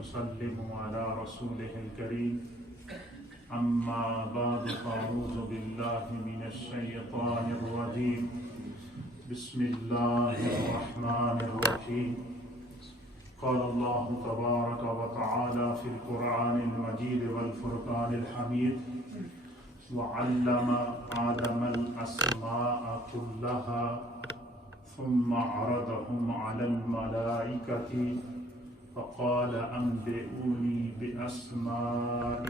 ونسلم على رسوله الكريم أما بعد فأعوذ بالله من الشيطان الرجيم بسم الله الرحمن الرحيم قال الله تبارك وتعالى في القرآن المجيد والفرقان الحميد وعلم آدم الأسماء كلها ثم عرضهم على الملائكة فقال أنبئوني بأسماء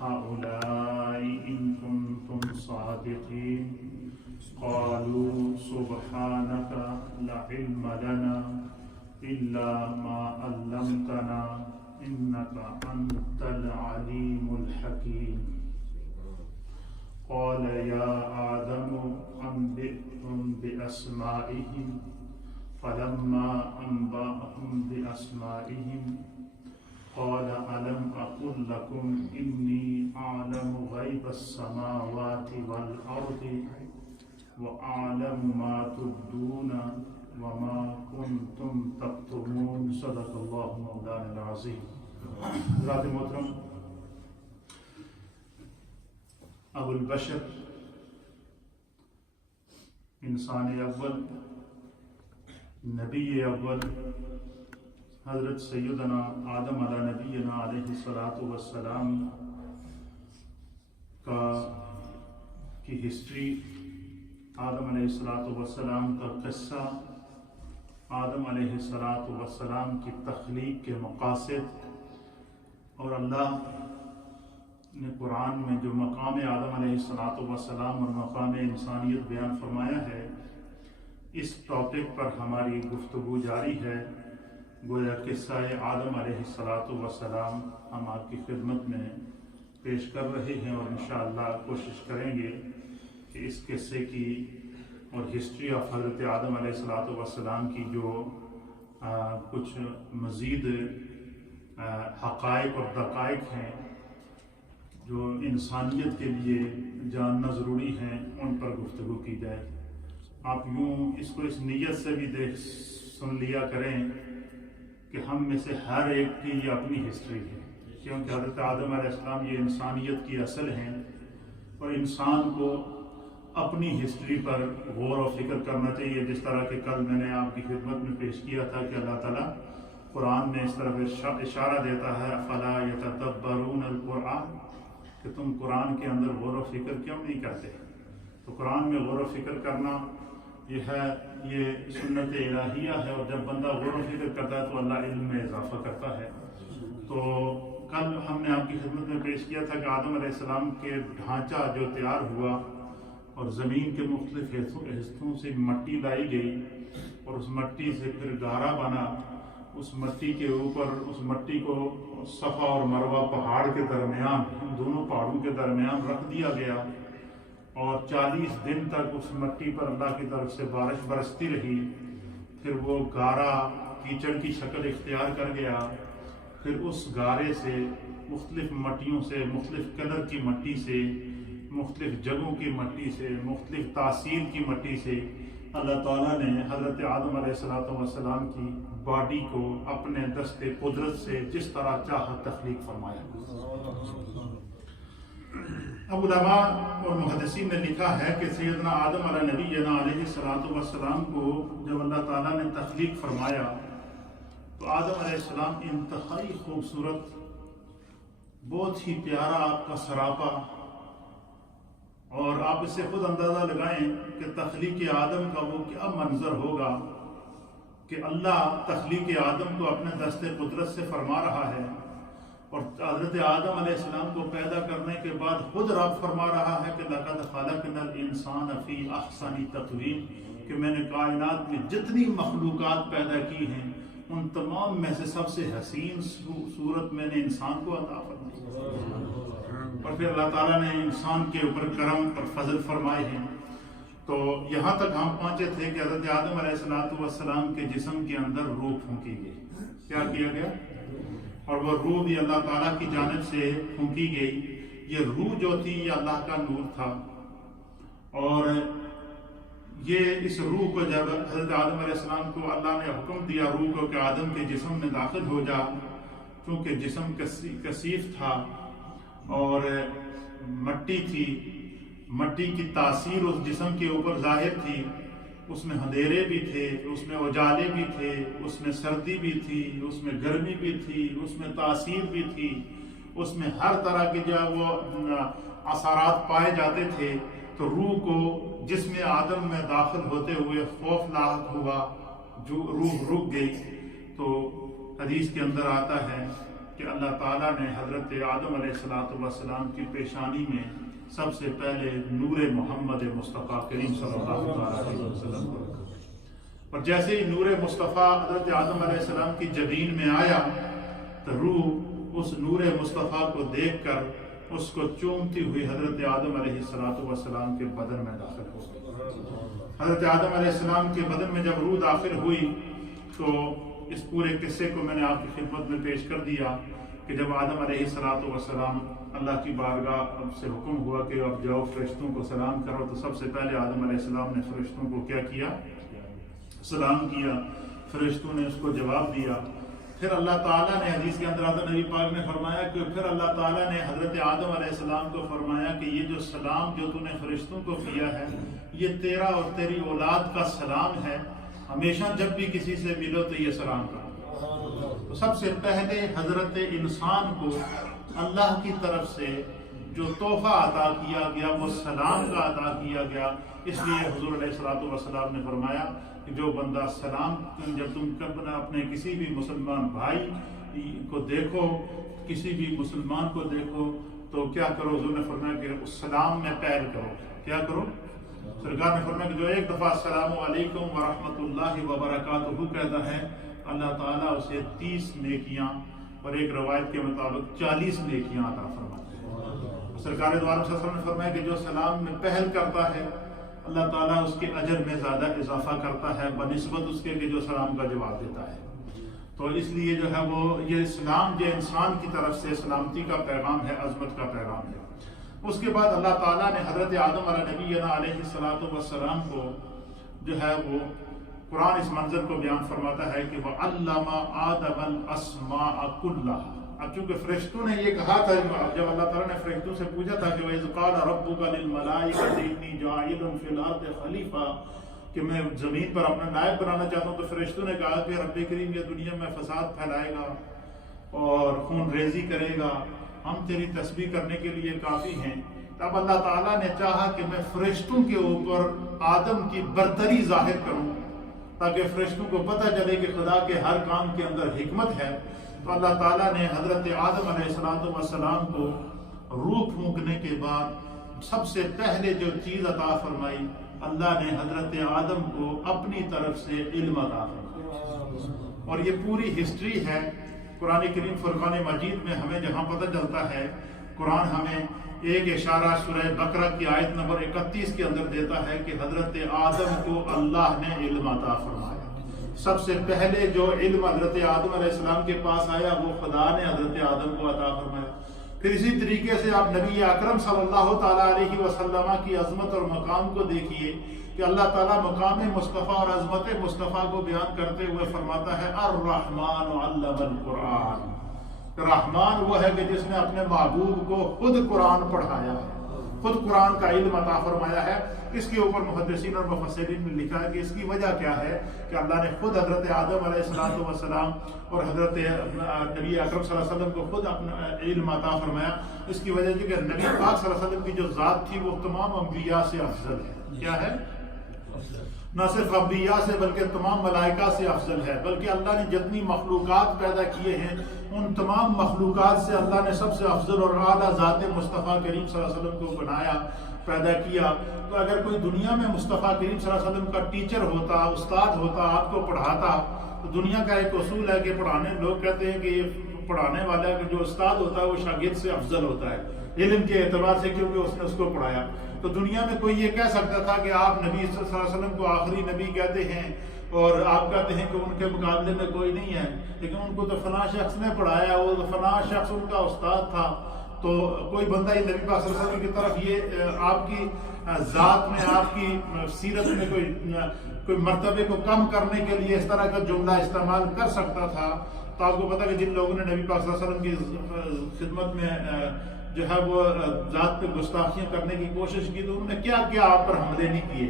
هؤلاء إن كنتم صادقين قالوا سبحانك لا علم لنا إلا ما علمتنا إنك أنت العليم الحكيم قال يا آدم أنبئهم بأسمائهم فلما أنبأهم بأسمائهم قال ألم أقل لكم إني أعلم غيب السماوات والأرض وأعلم ما تبدون وما كنتم تكتمون صدق الله مولانا العظيم. حضرات محترم، ابو البشر انسان اول نبی اول حضرت سیدنا آدم علی نبینا علیہ الصلاۃ والسلام کی ہسٹری، آدم علیہ الصلاۃ والسلام کا قصہ، آدم علیہ الصلاۃ والسلام کی تخلیق کے مقاصد، اور اللہ نے قرآن میں جو مقام آدم علیہ الصلاۃ والسلام اور مقام انسانیت بیان فرمایا ہے، اس ٹاپک پر ہماری گفتگو جاری ہے۔ گویا قصہ آدم علیہ الصلاۃ والسلام ہم آپ کی خدمت میں پیش کر رہے ہیں، اور انشاءاللہ کوشش کریں گے کہ اس قصے کی اور ہسٹری آف حضرت آدم علیہ الصلاۃ والسلام کی جو کچھ مزید حقائق اور دقائق ہیں جو انسانیت کے لیے جاننا ضروری ہیں، ان پر گفتگو کی جائے۔ آپ یوں اس کو اس نیت سے بھی سن لیا کریں کہ ہم میں سے ہر ایک کی یہ اپنی ہسٹری ہے، کیونکہ حضرت آدم علیہ السلام یہ انسانیت کی اصل ہیں، اور انسان کو اپنی ہسٹری پر غور و فکر کرنا چاہیے۔ جس طرح کہ کل میں نے آپ کی خدمت میں پیش کیا تھا کہ اللہ تعالیٰ قرآن میں اس طرح اشارہ دیتا ہے افلا یتدبرون القرآن، کہ تم قرآن کے اندر غور و فکر کیوں نہیں کرتے؟ تو قرآن میں غور و فکر کرنا یہ سنت الہیہ ہے، اور جب بندہ غور و فکر کرتا ہے تو اللہ علم میں اضافہ کرتا ہے۔ تو کل ہم نے آپ کی خدمت میں پیش کیا تھا کہ آدم علیہ السلام کے ڈھانچہ جو تیار ہوا اور زمین کے مختلف حصوں سے مٹی لائی گئی، اور اس مٹی سے پھر گارا بنا، اس مٹی کے اوپر اس مٹی کو صفا اور مروہ پہاڑ کے درمیان، ان دونوں پہاڑوں کے درمیان رکھ دیا گیا، اور 40 دن تک اس مٹی پر اللہ کی طرف سے بارش برستی رہی۔ پھر وہ گارا کیچڑ کی شکل اختیار کر گیا، پھر اس گارے سے مختلف مٹیوں سے، مختلف کلر کی مٹی سے، مختلف جگہوں کی مٹی سے، مختلف تاثیر کی مٹی سے اللہ تعالیٰ نے حضرت آدم علیہ السلام کی باڈی کو اپنے دست قدرت سے جس طرح چاہا تخلیق فرمایا۔ اب علماء اور محدثین نے لکھا ہے کہ سیدنا آدم علیہ نبینا علیہ السلام کو جب اللہ تعالیٰ نے تخلیق فرمایا تو آدم علیہ السلام انتہائی خوبصورت، بہت ہی پیارا آپ کا سراپا، اور آپ اس سے خود اندازہ لگائیں کہ تخلیق آدم کا وہ کیا منظر ہوگا کہ اللہ تخلیق آدم کو اپنے دست قدرت سے فرما رہا ہے، اور حضرت آدم علیہ السلام کو پیدا کرنے کے بعد خود رب فرما رہا ہے کہ لَقَدْ خَلَقْنَا الْإِنسَانَ فِي أَحْسَنِ تَقْوِيمٍ، کہ میں نے کائنات میں جتنی مخلوقات پیدا کی ہیں ان تمام میں سے سب سے حسین صورت میں نے انسان کو عطا فرمائی، اور پھر اللہ تعالیٰ نے انسان کے اوپر کرم اور فضل فرمائے ہیں۔ تو یہاں تک ہم پہنچے تھے کہ حضرت آدم علیہ السلام کے جسم کے اندر روح پھونکی گئی۔ کیا کیا گیا؟ اور وہ روح بھی اللہ تعالیٰ کی جانب سے پھونکی گئی۔ یہ روح جو تھی یہ اللہ کا نور تھا، اور یہ اس روح کو جب حضرت آدم علیہ السلام کو اللہ نے حکم دیا روح کو کہ آدم کے جسم میں داخل ہو جا، چونکہ جسم کثیف تھا اور مٹی تھی، مٹی کی تاثیر اس جسم کے اوپر ظاہر تھی، اس میں اندھیرے بھی تھے، اس میں اجالے بھی تھے، اس میں سردی بھی تھی، اس میں گرمی بھی تھی، اس میں تاثیر بھی تھی، اس میں ہر طرح کے جو وہ اثرات پائے جاتے تھے۔ تو روح کو جسم آدم میں داخل ہوتے ہوئے خوف لاحق ہوا، جو روح رک گئی۔ تو حدیث کے اندر آتا ہے کہ اللہ تعالیٰ نے حضرت آدم علیہ السلام کی پیشانی میں سب سے پہلے نور محمد مصطفیٰ کریم صلی اللہ علیہ وسلم کو رکھا، اور جیسے ہی نور مصطفیٰ حضرت آدم علیہ السلام کی جبین میں آیا تو روح اس نور مصطفیٰ کو دیکھ کر اس کو چومتی ہوئی حضرت آدم علیہ السلام کے بدن میں داخل ہو گئی۔ حضرت آدم علیہ السلام کے بدن میں جب روح داخل ہوئی تو اس پورے قصے کو میں نے آپ کی خدمت میں پیش کر دیا کہ جب آدم علیہ السلام اللہ کی بارگاہ سے حکم ہوا کہ اب جاؤ فرشتوں کو سلام کرو، تو سب سے پہلے آدم علیہ السلام نے فرشتوں کو کیا کیا؟ سلام کیا۔ فرشتوں نے اس کو جواب دیا۔ پھر اللہ تعالیٰ نے حدیث کے اندر آتا نبی پاک نے فرمایا کہ پھر اللہ تعالیٰ نے حضرت آدم علیہ السلام کو فرمایا کہ یہ جو سلام جو تو نے فرشتوں کو کیا ہے یہ تیرا اور تیری اولاد کا سلام ہے، ہمیشہ جب بھی کسی سے ملو تو یہ سلام کرو۔ تو سب سے پہلے حضرت انسان کو اللہ کی طرف سے جو تحفہ عطا کیا گیا وہ سلام کا عطا کیا گیا۔ اس لیے حضور علیہ السلام نے فرمایا کہ جو بندہ سلام، جب تم اپنے کسی بھی مسلمان بھائی کو دیکھو، کسی بھی مسلمان کو دیکھو تو کیا کرو؟ حضور نے فرمایا کہ اس سلام میں پہل کرو۔ کیا کرو؟ سرکار نے فرمایا کہ جو ایک دفعہ السلام علیکم ورحمۃ اللہ وبرکاتہ کہتا ہے اللہ تعالیٰ اسے 30 نیکیاں اور ایک روایت کے مطابق 40 نیکیاں عطا فرماتے ہیں۔ سرکار دو عالم صلی اللہ علیہ وسلم نے فرمایا کہ جو سلام میں پہل کرتا ہے اللہ تعالیٰ اس کے اجر میں زیادہ اضافہ کرتا ہے بنسبت اس کے کہ جو سلام کا جواب دیتا ہے۔ تو اس لیے جو ہے وہ یہ سلام جو انسان کی طرف سے سلامتی کا پیغام ہے، عظمت کا پیغام ہے۔ اس کے بعد اللہ تعالیٰ نے حضرت آدم علیہ السلام کو جو ہے وہ قرآن اس منظر کو بیان فرماتا ہے کہ وَعَلَّمَ آدَمَ الْأَسْمَاءَ كُلَّهَا۔ اب چونکہ فرشتوں نے یہ کہا تھا، جب اللہ تعالیٰ نے فرشتوں سے پوچھا تھا کہ وَإِذْ قَالَ رَبُّكَ لِلْمَلَائِكَةِ إِنِّي جَاعِلٌ فِي الْأَرْضِ خَلِيفَةً کہ میں زمین پر اپنا نائب بنانا چاہتا ہوں، تو فرشتوں نے کہا کہ رب کریم یہ دنیا میں فساد پھیلائے گا اور خون ریزی کرے گا، ہم تیری تسبیح کرنے کے لیے کافی ہیں۔ تب اللہ تعالیٰ نے چاہا کہ میں فرشتوں کے اوپر آدم کی برتری ظاہر کروں تاکہ فرشتوں کو پتہ چلے کہ خدا کے ہر کام کے اندر حکمت ہے۔ تو اللہ تعالیٰ نے حضرت آدم علیہ السلام کو روح پھونکنے کے بعد سب سے پہلے جو چیز عطا فرمائی، اللہ نے حضرت آدم کو اپنی طرف سے علم عطا فرمایا۔ اور یہ پوری ہسٹری ہے قرآن کریم فرقان مجید میں ہمیں جہاں پتہ چلتا ہے، قرآن ہمیں ایک اشارہ سورہ بقرہ کی آیت نمبر 31 کے اندر دیتا ہے کہ حضرت آدم کو اللہ نے علم عطا فرمایا۔ سب سے پہلے جو علم حضرت آدم علیہ السلام کے پاس آیا وہ خدا نے حضرت آدم کو عطا فرمایا۔ پھر اسی طریقے سے آپ نبی اکرم صلی اللہ تعالیٰ علیہ وسلم کی عظمت اور مقام کو دیکھیے کہ اللہ تعالیٰ مقام مصطفیٰ اور عظمت مصطفیٰ کو بیان کرتے ہوئے فرماتا ہے الرحمن علم القرآن۔ رحمان وہ ہے کہ جس نے اپنے محبوب کو خود قرآن پڑھایا ہے، خود قرآن کا علم عطا فرمایا ہے۔ اس کے اوپر محدثین اور مفسرین نے لکھا ہے کہ اس کی وجہ کیا ہے کہ اللہ نے خود حضرت آدم علیہ السلام اور حضرت نبی اکرم صلی اللہ علیہ وسلم کو خود اپنا علم عطا فرمایا۔ اس کی وجہ یہ کہ نبی پاک صلی اللہ علیہ وسلم کی جو ذات تھی وہ تمام انبیاء سے افضل ہے۔ کیا ہے؟ نہ صرف انبیاء سے بلکہ تمام ملائکہ سے افضل ہے، بلکہ اللہ نے جتنی مخلوقات پیدا کیے ہیں ان تمام مخلوقات سے اللہ نے سب سے افضل اور اعلیٰ ذات مصطفیٰ کریم صلی اللہ علیہ وسلم کو بنایا، پیدا کیا۔ تو اگر کوئی دنیا میں مصطفیٰ کریم صلی اللہ علیہ وسلم کا ٹیچر ہوتا، استاد ہوتا، آپ کو پڑھاتا، تو دنیا کا ایک اصول ہے کہ پڑھانے لوگ کہتے ہیں کہ یہ پڑھانے والا جو استاد ہوتا ہے وہ شاگرد سے افضل ہوتا ہے علم کے اعتبار سے، کیونکہ اس نے اس کو پڑھایا۔ تو دنیا میں کوئی یہ کہہ سکتا تھا کہ آپ نبی صلی اللہ علیہ وسلم کو آخری نبی کہتے ہیں اور آپ کہتے ہیں کہ ان کے مقابلے میں کوئی نہیں ہے، لیکن ان کو تو فلاں شخص نے پڑھایا، وہ فلاں شخص ان کا استاد تھا۔ تو کوئی بندہ یہ نبی پاک صلی اللہ علیہ وسلم کی طرف یہ آپ کی ذات میں، آپ کی سیرت میں کوئی مرتبے کو کم کرنے کے لیے اس طرح کا جملہ استعمال کر سکتا تھا، تو آپ کو پتا کہ جن لوگوں نے نبی پاک صلی اللہ علیہ وسلم کی خدمت میں جو ہے وہ ذات پہ گستاخیاں کرنے کی کوشش کی، تو انہوں نے کیا کیا آپ پر حملے نہیں کیے،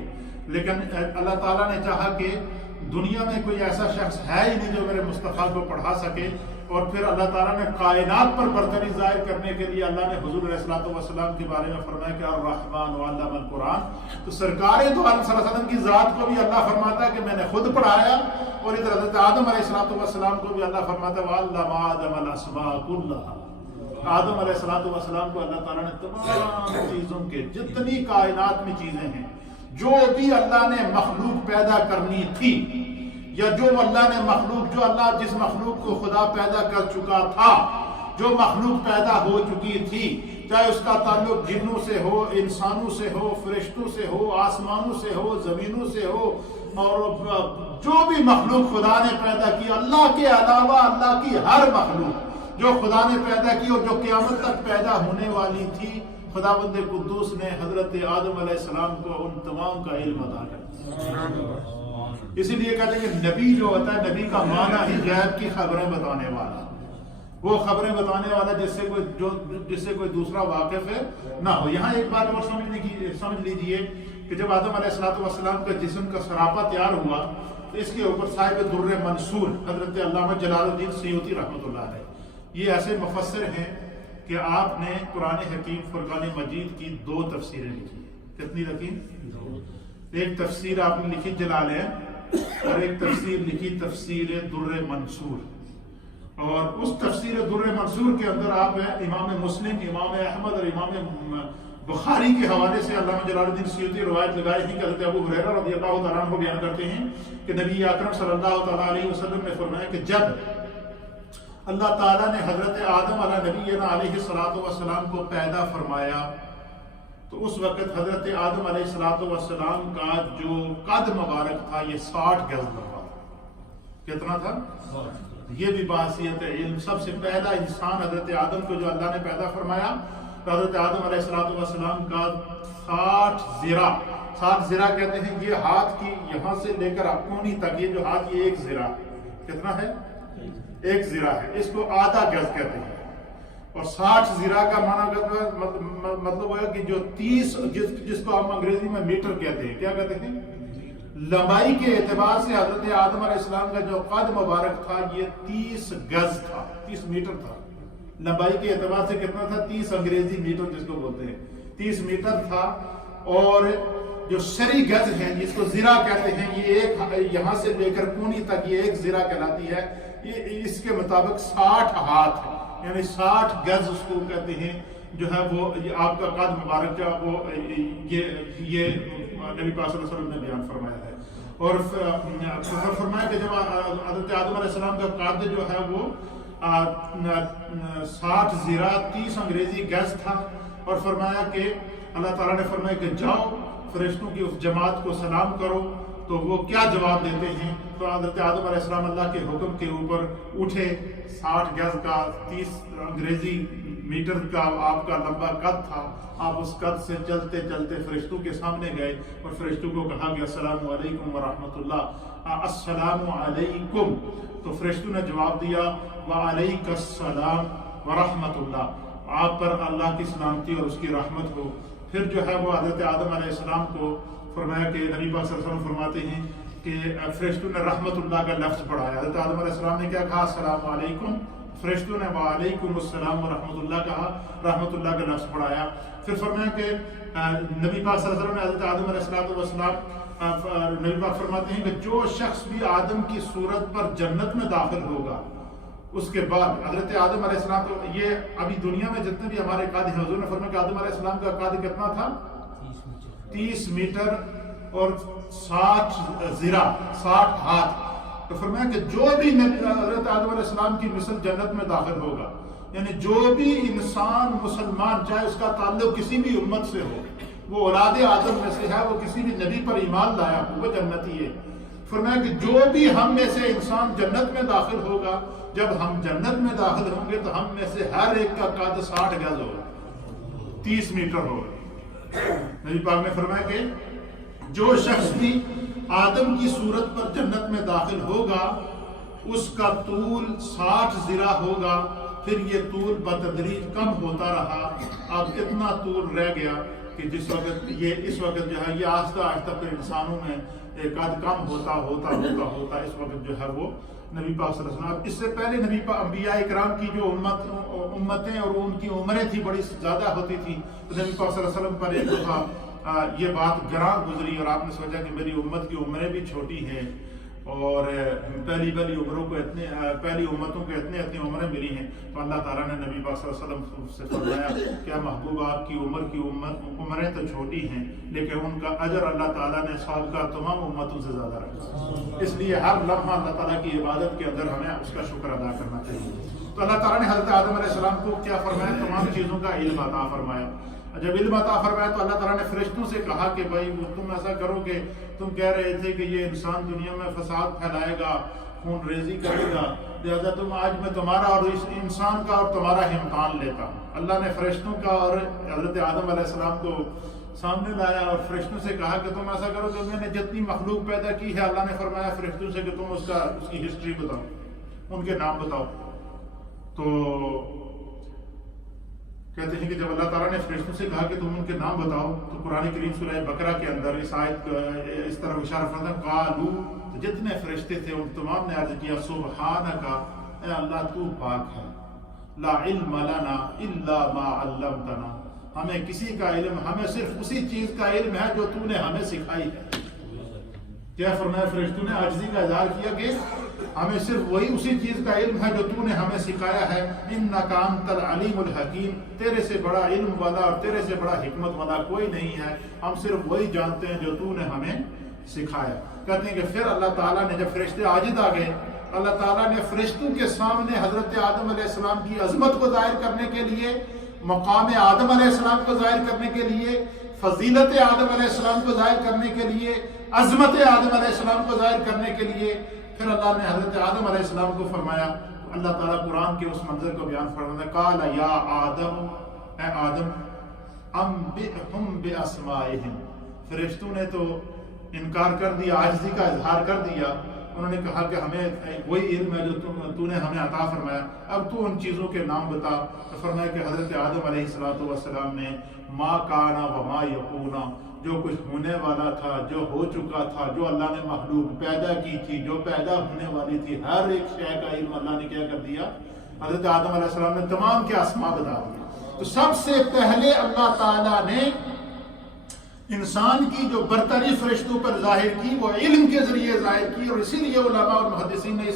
لیکن اللہ تعالیٰ نے چاہا کہ دنیا میں کوئی ایسا شخص ہے ہی نہیں جو میرے مصطفیٰ کو پڑھا سکے، اور پھر اللہ تعالیٰ نے کائنات پر برتری ظاہر کرنے کے لیے اللہ نے حضور علیہ السلام کے بارے میں فرمایا کہ الرحمن علم القرآن. تو سرکار دو عالم صلی اللہ علیہ وسلم کی ذات کو بھی اللہ فرماتا ہے کہ میں نے خود پڑھایا، اور ادھر حضرت آدم علیہ السلام کو بھی اللہ فرماتا ہے وَعَلَّمَ آدَمَ الْأَسْمَاءَ كُلَّهَا. آدم علیہ السلام کو اللہ تعالیٰ نے تمام چیزوں کے جتنی کائنات میں چیزیں ہیں جو بھی اللہ نے مخلوق پیدا کرنی تھی، یا جو اللہ نے مخلوق، جو اللہ جس مخلوق کو خدا پیدا کر چکا تھا، جو مخلوق پیدا ہو چکی تھی، چاہے اس کا تعلق جنوں سے ہو، انسانوں سے ہو، فرشتوں سے ہو، آسمانوں سے ہو، زمینوں سے ہو، اور جو بھی مخلوق خدا نے پیدا کی، اللہ کے علاوہ اللہ کی ہر مخلوق جو خدا نے پیدا کی اور جو قیامت تک پیدا ہونے والی تھی، خداوند قدوس نے حضرت آدم علیہ السلام کو ان تمام کا علم عطا کیا. اسی لیے کہتے ہیں کہ نبی جو ہوتا ہے، نبی کا معنی ہی غیب کی خبریں بتانے والا، وہ خبریں بتانے والا جس سے کوئی دوسرا واقف ہے نہ ہو. یہاں ایک بات اور سمجھ لیجئے کہ جب آدم علیہ السلام کا جسم کا سراپا تیار ہوا تو اس کے اوپر صاحب در منصور حضرت علامہ جلال الدین سیوطی رحمۃ اللہ علیہ، یہ ایسے مفسر ہیں کہ آپ نے قرآن حکیم فرقان مجید کی 2 تفسیریں لکھی. کتنی لکھی؟ 2. ایک تفسیر آپ نے لکھی جلالین، اور ایک تفسیر لکھی تفسیر در منصور. اور اس تفسیر در منصور کے اندر آپ امام مسلم، امام احمد اور امام بخاری کے حوالے سے علامہ جلال الدین سیوطی روایت لگائی تھی کہ حضرت ابو ہریرہ رضی اللہ تعالیٰ عنہ بیان کرتے ہیں کہ نبی اکرم صلی اللہ تعالیٰ علیہ وسلم نے فرمایا کہ جب اللہ تعالیٰ نے حضرت آدم علیہ نبینا علیہ السلام کو پیدا فرمایا تو اس وقت حضرت آدم علیہ السلام کا جو قد مبارک تھا یہ 60 گز لمبا تھا. کتنا تھا؟ یہ بھی بحثیت علم. سب سے پہلا انسان حضرت آدم کو جو اللہ نے پیدا فرمایا تو حضرت آدم علیہ السلام کا 60 زرا کہتے ہیں یہ ہاتھ کی یہاں سے لے کر کونی تک، یہ جو ہاتھ یہ 1 زرا کتنا ہے؟ 1 زرا ہے. اس کو آدھا گز کہتے ہیں. اور 60 زرا کا مطلب ہے کہ جو 30 جس کو ہم انگریزی میں میٹر کہتے ہیں، کیا کہتے ہیں؟ لمبائی کے اعتبار سے حضرت آدم علیہ السلام کا جو قد مبارک تھا یہ 30 گز تھا، 30 میٹر تھا. لمبائی کے اعتبار سے کتنا تھا؟ 30 انگریزی میٹر جس کو بولتے ہیں، 30 میٹر تھا. اور جو شرعی گز ہے جس کو زرا کہتے ہیں، یہ یہاں سے لے کر کونی تک یہ 1 زرا کہلاتی ہے. یہ اس کے مطابق 60 ہاتھ ہے، یعنی 60 گز اس کو کہتے ہیں جو ہے وہ آپ کا قد مبارک جو وہ یہ نبی پاک صلی اللہ علیہ وسلم نے بیان فرمایا ہے. اور فرمایا کہ جب حضرت آدم علیہ السلام کا قد جو ہے وہ 60 زرا 30 انگریزی گز تھا. اور فرمایا کہ اللہ تعالیٰ نے فرمایا کہ جاؤ فرشتوں کی اس جماعت کو سلام کرو. تو وہ کیا جواب دیتے ہیں؟ تو حضرت آدم علیہ السلام اللہ کے حکم کے اوپر اٹھے. 60 گز کا 30 انگریزی میٹر کا آپ کا لمبا قد تھا. آپ اس قد سے چلتے چلتے فرشتوں کے سامنے گئے اور فرشتوں کو کہا کہ السلام علیکم ورحمۃ اللہ. السلام علیکم. تو فرشتوں نے جواب دیا وعلیک السلام ورحمۃ اللہ، آپ پر اللہ کی سلامتی اور اس کی رحمت ہو. پھر جو ہے وہ حضرت آدم علیہ السلام کو فرمایا کہ نبی پاک صلی اللہ علیہ وسلم فرماتے ہیں کہ فرشتوں نے رحمت اللہ کا لفظ پڑھایا. حضرت آدم علیہ السلام نے کیا کہا؟ السلام علیکم. فرشتوں نے وعلیکم السلام ورحمۃ اللہ کہا، رحمت اللہ کا لفظ پڑھایا. پھر فرمایا کہ نبی پاک صلی اللہ علیہ وسلم نے حضرت آدم علیہ السلام نبی پاک فرماتے ہیں کہ جو شخص بھی آدم کی صورت پر جنت میں داخل ہوگا، اس کے بعد حضرت آدم علیہ السلام تو یہ ابھی دنیا میں جتنے بھی ہمارے قد ہیں، حضور نے فرمایا کہ آدم علیہ السلام کا قد کتنا تھا؟ 30 میٹر اور 60 زرا، 60 ہاتھ. تو فرمایا کہ جو بھی حضرت آدم علیہ السلام کی مثل جنت میں داخل ہوگا، یعنی جو بھی انسان مسلمان چاہے اس کا تعلق کسی بھی امت سے ہو، وہ اولاد آدم میں سے ہے، وہ کسی بھی نبی پر ایمان لایا ہو، وہ جنتی ہے. فرمایا کہ جو بھی ہم میں سے انسان جنت میں داخل ہوگا، جب ہم جنت میں داخل ہوں گے تو ہم میں سے ہر ایک کا قد 60 گز ہوگا، 30 میٹر ہوگا. نبی پاک نے فرمایا کہ جو شخص بھی آدم کی صورت پر جنت میں داخل ہوگا اس کا طول 60 ذراع ہوگا، پھر یہ طول بتدریج کم ہوتا رہا، اب اتنا طول رہ گیا کہ جس وقت اس وقت جو ہے یہ آہستہ آہستہ پھر انسانوں میں قد کم ہوتا اس وقت جو ہے وہ نبی پاک صلی اللہ علیہ وسلم، اس سے پہلے انبیاء اکرام کی جو امتیں اور ان کی عمریں تھی بڑی زیادہ ہوتی تھی، تو نبی پاک صلی اللہ علیہ وسلم پر ایک دفعہ یہ بات گراں گزری اور آپ نے سوچا کہ میری امت کی عمریں بھی چھوٹی ہیں اور پہلی عمروں کو پہلی امتوں کو اتنی عمریں ملی ہیں، تو اللہ تعالیٰ نے نبی پاک صلی اللہ علیہ وسلم سے فرمایا کیا محبوب آپ کی عمریں تو چھوٹی ہیں لیکن ان کا اجر اللہ تعالیٰ نے سابقہ تمام امتوں سے زیادہ رکھا، اس لیے ہر لمحہ اللہ تعالیٰ کی عبادت کے اندر ہمیں اس کا شکر ادا کرنا چاہیے۔ تو اللہ تعالیٰ نے حضرت آدم علیہ السلام کو کیا فرمایا؟ تمام چیزوں کا علم عطا فرمایا۔ جب علم عطا فرمایا تو اللہ تعالیٰ نے فرشتوں سے کہا کہ بھائی تم ایسا کرو کہ تم کہہ رہے تھے کہ یہ انسان دنیا میں فساد پھیلائے گا، خون ریزی کرے گا، لہذا آج میں تمہارا اور اس انسان کا اور تمہارا امتحان لیتا ہوں۔ اللہ نے فرشتوں کا اور حضرت آدم علیہ السلام کو سامنے لایا اور فرشتوں سے کہا کہ تم ایسا کرو کہ میں نے جتنی مخلوق پیدا کی ہے، اللہ نے فرمایا فرشتوں سے کہ تم اس کی ہسٹری بتاؤ، ان کے نام بتاؤ۔ تو کہتے ہیں کہ جب اللہ تعالیٰ نے فرشتوں سے کہا کہ تم ان کے نام بتاؤ تو قرآن کریم سورہ بقرہ کے اندر اس آیت اس طرح اشارہ فرماتا قالو، جتنے فرشتے تھے ان تمام نے عرض کیا سبحانک، اے اللہ تو پاک ہے، لا علم لنا الا ما علمتنا، ہمیں کسی کا علم، ہمیں صرف اسی چیز کا علم ہے جو تو نے ہمیں سکھائی ہے۔ کیا فرمایا؟ فرشتوں نے عاجزی کا اظہار کیا کہ ہمیں صرف وہی اسی چیز کا علم ہے جو تو نے ہمیں سکھایا ہے۔ انک انت العلیم الحکیم، تیرے سے بڑا علم والا اور تیرے سے بڑا حکمت والا کوئی نہیں ہے، ہم صرف وہی جانتے ہیں جو تو نے ہمیں سکھایا۔ کہتے ہیں کہ پھر اللہ تعالیٰ نے جب فرشتے عاجز آ گئے، اللہ تعالیٰ نے فرشتوں کے سامنے حضرت آدم علیہ السلام کی عظمت کو ظاہر کرنے کے لیے، مقام آدم علیہ السلام کو ظاہر کرنے کے لیے، فضیلت آدم علیہ السلام کو ظاہر کرنے کے لیے، عظمت آدم علیہ السلام کو ظاہر کرنے کے لیے پھر اللہ نے حضرت آدم علیہ السلام کو فرمایا۔ اللہ تعالیٰ قرآن کے اس منظر کو بیان فرماتا ہے قال یا آدم، اے آدم، انبئہم باسمائہم، فرشتوں نے تو انکار کر دیا، عاجزی کا اظہار کر دیا، انہوں نے کہا کہ ہمیں وہی علم ہے جو تو نے ہمیں عطا فرمایا، اب تو ان چیزوں کے نام بتا۔ تو فرمایا کہ حضرت آدم علیہ السلام نے ما کانا وما یکونا، جو کچھ ہونے والا تھا، جو ہو چکا تھا، جو اللہ نے مخلوق پیدا کی تھی، جو پیدا ہونے والی تھی، ہر ایک شے کا علم اللہ نے کیا کر دیا؟ حضرت آدم علیہ السلام نے تمام کے اسماء بتا دیا۔ تو سب سے پہلے اللہ تعالیٰ نے انسان کی جو برتری فرشتوں پر ظاہر کی وہ علم کے ذریعے ظاہر کی، اور اسی لیے علماء اور محدثین نے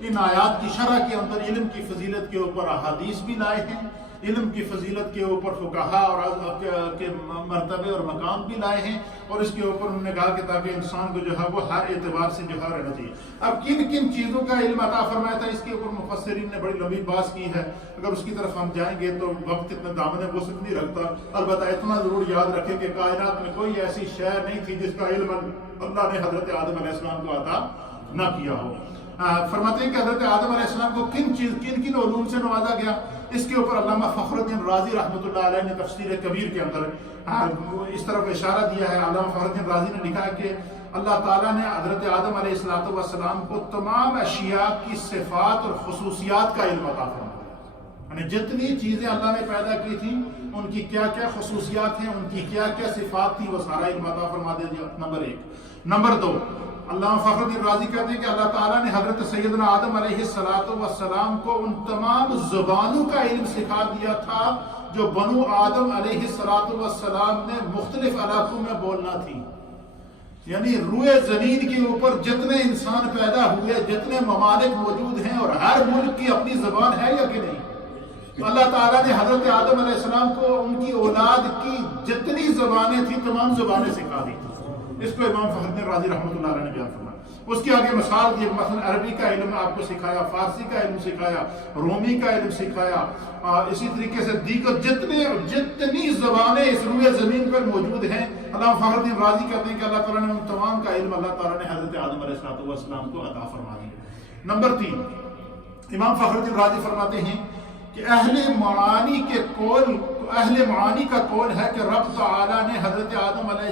ان آیات کی شرح کے اندر علم کی فضیلت کے اوپر احادیث بھی لائے ہیں، علم کی فضیلت کے اوپر فقہا اور کے مرتبے اور مقام بھی لائے ہیں، اور اس کے اوپر انہوں نے کہا کہ تاکہ انسان کو جو ہے وہ ہر اعتبار سے جو ہے رہنا چاہیے۔ اب کن کن چیزوں کا علم عطا فرمایا تھا، اس کے اوپر مفسرین نے بڑی لمبی بحث کی ہے، اگر اس کی طرف ہم جائیں گے تو وقت اتنا دامن وسعت نہیں رکھتا۔ البتہ اتنا ضرور یاد رکھیں کہ کائنات میں کوئی ایسی شے نہیں تھی جس کا علم اللہ نے حضرت آدم علیہ السلام کو عطا نہ کیا ہو۔ فرماتے ہیں کہ حضرت آدم علیہ السلام کو کن علوم سے نوازا گیا، اس کے اوپر علامہ فخر الدین رازی رحمۃ اللہ علیہ نے تفسیر کبیر کے اندر اس طرف اشارہ دیا ہے۔ علامہ فخر الدین رازی نے لکھا ہے کہ اللہ تعالیٰ نے حضرت آدم علیہ السلام کو تمام اشیاء کی صفات اور خصوصیات کا علم عطا فرمایا، یعنی جتنی چیزیں اللہ نے پیدا کی تھیں ان کی کیا کیا خصوصیات ہیں، ان کی کیا کیا صفات تھی، وہ سارا علم عطا فرما دیا، نمبر ایک۔ نمبر دو، علامہ فخر الدین رازی کہتے ہیں کہ اللہ تعالیٰ نے حضرت سیدنا آدم علیہ السلام کو ان تمام زبانوں کا علم سکھا دیا تھا جو بنو آدم علیہ السلام نے مختلف علاقوں میں بولنا تھی، یعنی روئے زمین کے اوپر جتنے انسان پیدا ہوئے، جتنے ممالک موجود ہیں، اور ہر ملک کی اپنی زبان ہے یا کہ نہیں، تو اللہ تعالیٰ نے حضرت آدم علیہ السلام کو ان کی اولاد کی جتنی زبانیں تھیں تمام زبانیں سکھا دی۔ اس کو امام فخر الدین رازی رحمۃ اللہ علیہ نے بیان فرمایا۔ اس کے آگے مثال دی، مثلا عربی کا علم آپ کو سکھایا، فارسی کا علم سکھایا، رومی کا علم سکھایا، اسی طریقے سے دیگر جتنی زبانیں اس روئے زمین پر موجود ہیں، علامہ فخر الدین رازی کہتے ہیں کہ اللہ تعالیٰ نے ان تمام کا علم اللہ تعالیٰ نے حضرت آدم علیہ السلام کو عطا فرما دیا۔ نمبر 3، امام فخر الدین رازی فرماتے ہیں کہ اہل معانی کا قول ہے کہ رب تعالیٰ نے حضرت آدم علیہ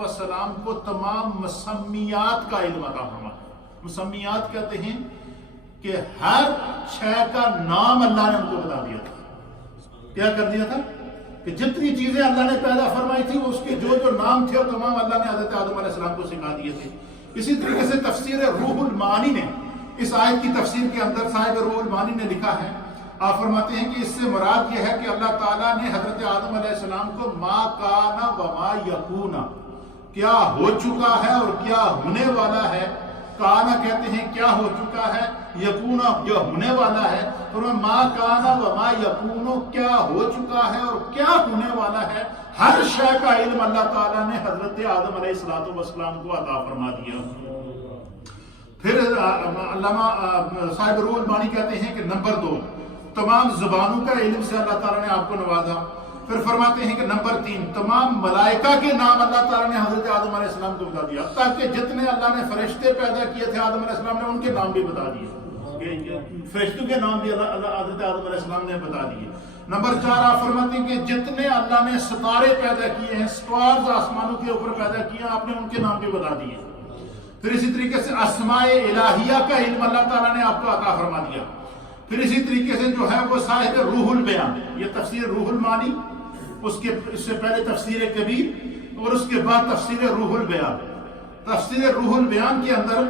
السلام کو تمام مسمیات کا علم عطا فرمایا۔ مسمیات کہتے ہیں کہ ہر شے کا نام اللہ نے ان کو بتا دیا تھا. کیا کر دیا تھا کہ جتنی چیزیں اللہ نے پیدا فرمائی تھی اس کے جو جو نام تھے وہ تمام اللہ نے حضرت آدم علیہ السلام کو سکھا دیے تھے. اسی طریقے سے تفسیر روح المعانی نے اس آیت کی تفسیر کے اندر صاحب روح المعانی نے لکھا ہے. آپ فرماتے ہیں کہ اس سے مراد یہ ہے کہ اللہ تعالیٰ نے حضرت آدم علیہ السلام کو ما کانا و ما یکونا، کیا ہو چکا ہے اور کیا ہونے والا ہے. کانا کہتے ہیں کیا ہو چکا ہے، یکونا جو ہونے والا ہے. اور ما کانا و ما یکونو، کیا ہو چکا ہے اور کیا ہونے والا ہے، ہر شے کا علم اللہ تعالیٰ نے حضرت آدم علیہ السلام کو عطا فرما دیا. پھر علامہ صاحب روح المعانی کہتے ہیں کہ نمبر 2، تمام زبانوں کا علم سے اللہ تعالیٰ نے آپ کو نوازا. پھر فرماتے ہیں کہ نمبر 3، تمام ملائکہ کے نام اللہ تعالیٰ نے حضرت آدم علیہ السلام کو بتا دیا، تاکہ جتنے اللہ نے فرشتے پیدا کیے تھے آدم علیہ السلام نے ان کے نام بھی بتا دیے، فرشتوں کے نام بھی حضرت آدم علیہ السلام نے بتا دیے. نمبر 4 آپ فرماتے ہیں کہ جتنے اللہ نے ستارے پیدا کیے ہیں، سٹارز آسمانوں کے اوپر پیدا کیے ہیں، آپ نے ان کے نام بھی بتا دیے. پھر اسی طریقے سے اسماء الہیہ کا علم اللہ تعالیٰ نے آپ کو عطا فرما دیا. پھر اسی طریقے سے جو ہے وہ صاحب روح البیان، یہ تفسیر روح المعانی، اس سے پہلے تفسیر کبیر اور اس کے بعد تفسیر روح البیان. تفسیر روح البیان کے اندر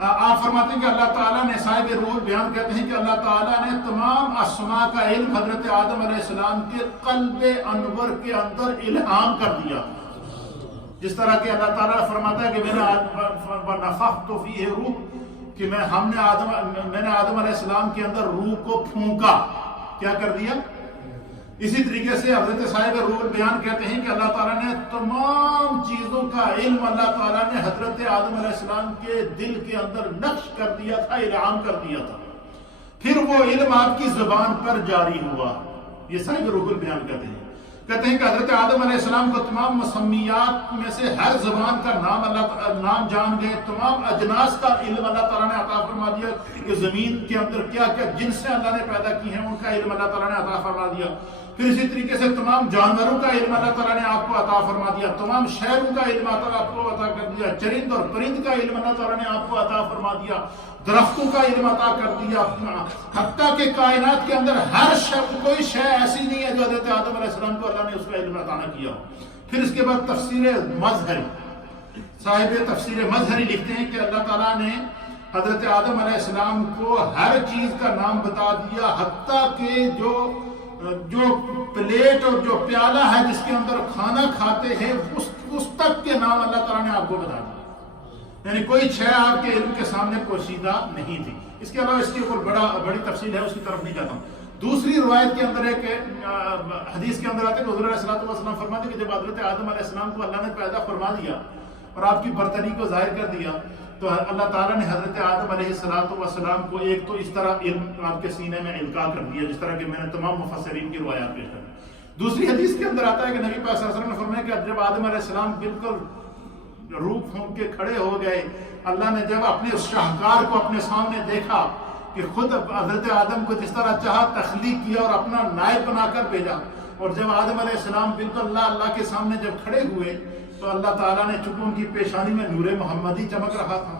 آپ فرماتے ہیں کہ اللہ تعالیٰ نے، صاحب روح البیان کہتے ہیں کہ اللہ تعالیٰ نے تمام اسماء کا علم حضرت آدم علیہ السلام کے قلب انور کے اندر الہام کر دیا. جس طرح کہ اللہ تعالیٰ فرماتا ہے کہ میں نے نفخت فیہ روح، کہ میں نے آدم علیہ السلام کے اندر روح کو پھونکا. کیا کر دیا؟ اسی طریقے سے حضرت صاحب روح البیان کہتے ہیں کہ اللہ تعالیٰ نے تمام چیزوں کا علم اللہ تعالیٰ نے حضرت آدم علیہ السلام کے دل کے اندر نقش کر دیا تھا، الہام کر دیا تھا. پھر وہ علم آپ کی زبان پر جاری ہوا. یہ صاحب روح البیان کہتے ہیں کہ حضرت آدم علیہ السلام کو تمام مسمیات میں سے ہر زبان کا نام جان گئے. تمام اجناس کا علم اللہ تعالیٰ نے عطا فرما دیا کہ زمین کے اندر کیا کیا جنسیں اللہ نے پیدا کی ہیں، ان کا علم اللہ تعالیٰ نے عطا فرما دیا. پھر اسی طریقے سے تمام جانوروں کا علم اللہ تعالیٰ نے آپ کو عطا فرما دیا. تمام شہروں کا علم آپ کو عطا کر دیا. چرند اور پرند کا علم اللہ تعالیٰ نے آپ کو عطا فرما دیا. درختوں کا علم عطا کر دیا. حتیٰ کہ کائنات کے اندر ہر کوئی شے ایسی نہیں ہے جو حضرت آدم علیہ السلام کو اللہ نے اس کا علم عطا نہ کیا. پھر اس کے بعد تفسیر مظہری، صاحب تفسیر مظہری لکھتے ہیں کہ اللہ تعالیٰ نے حضرت آدم علیہ السلام کو ہر چیز کا نام بتا دیا، حتیٰ کہ جو پلیٹ اور جو پیالہ ہے جس کے اندر کھانا کھاتے ہیں اس تک کے نام اللہ تعالیٰ نے آپ کو بتا دیا. یعنی کوئی شے آپ کے علم کے سامنے پوشیدہ نہیں تھی. اس کے علاوہ اس کے اوپر بڑی تفصیل ہے، اس کی طرف نہیں جاتا ہوں. دوسری روایت کے اندر ایک حدیث کے اندر آتے ہیں کہ حضور علیہ السلام فرماتے کہ جب حضرت آدم علیہ السلام کو اللہ نے پیدا فرما دیا اور آپ کی برتری کو ظاہر کر دیا، تو اللہ تعالیٰ نے حضرت آدم علیہ السلام کو ایک تو اس طرح علم آپ کے سینے میں القاء کر دیا، جس طرح کہ میں نے تمام مفسرین کی روایات پیش کر. دوسری حدیث کے اندر آتا ہے کہ نبی پاک صلی اللہ علیہ وسلم نے فرمایا کہ جب آدم علیہ السلام بالکل روح پھونک کے کھڑے ہو گئے، اللہ نے جب اپنے اس شاہکار کو اپنے سامنے دیکھا کہ خود حضرت آدم کو جس طرح چاہا تخلیق کیا اور اپنا نائب بنا کر بھیجا، اور جب آدم علیہ السلام بالکل اللہ کے سامنے جب کھڑے ہوئے تو اللہ تعالیٰ نے چونکہ ان کی پیشانی میں نور محمدی چمک رہا تھا،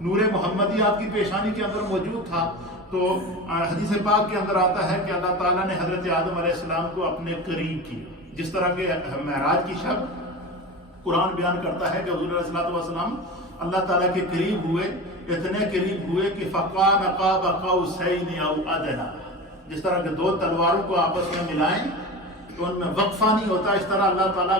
نور محمدی آپ کی پیشانی کے اندر موجود تھا، تو حدیث پاک کے اندر آتا ہے کہ اللہ تعالیٰ نے حضرت آدم علیہ السلام کو اپنے قریب کیا. جس طرح کہ معراج کی شب قرآن بیان کرتا ہے کہ حضور علیہ السلام اللہ تعالیٰ کے قریب ہوئے، اتنے قریب ہوئے کہ فَقَانَ قَابَ قَوْسَيْنِ أَوْ أَدْنَىٰ، جس طرح کہ دو تلواروں کو آپس میں ملائیں تو ان میں وقفہ نہیں ہوتا، اس طرح اللہ تعالیٰ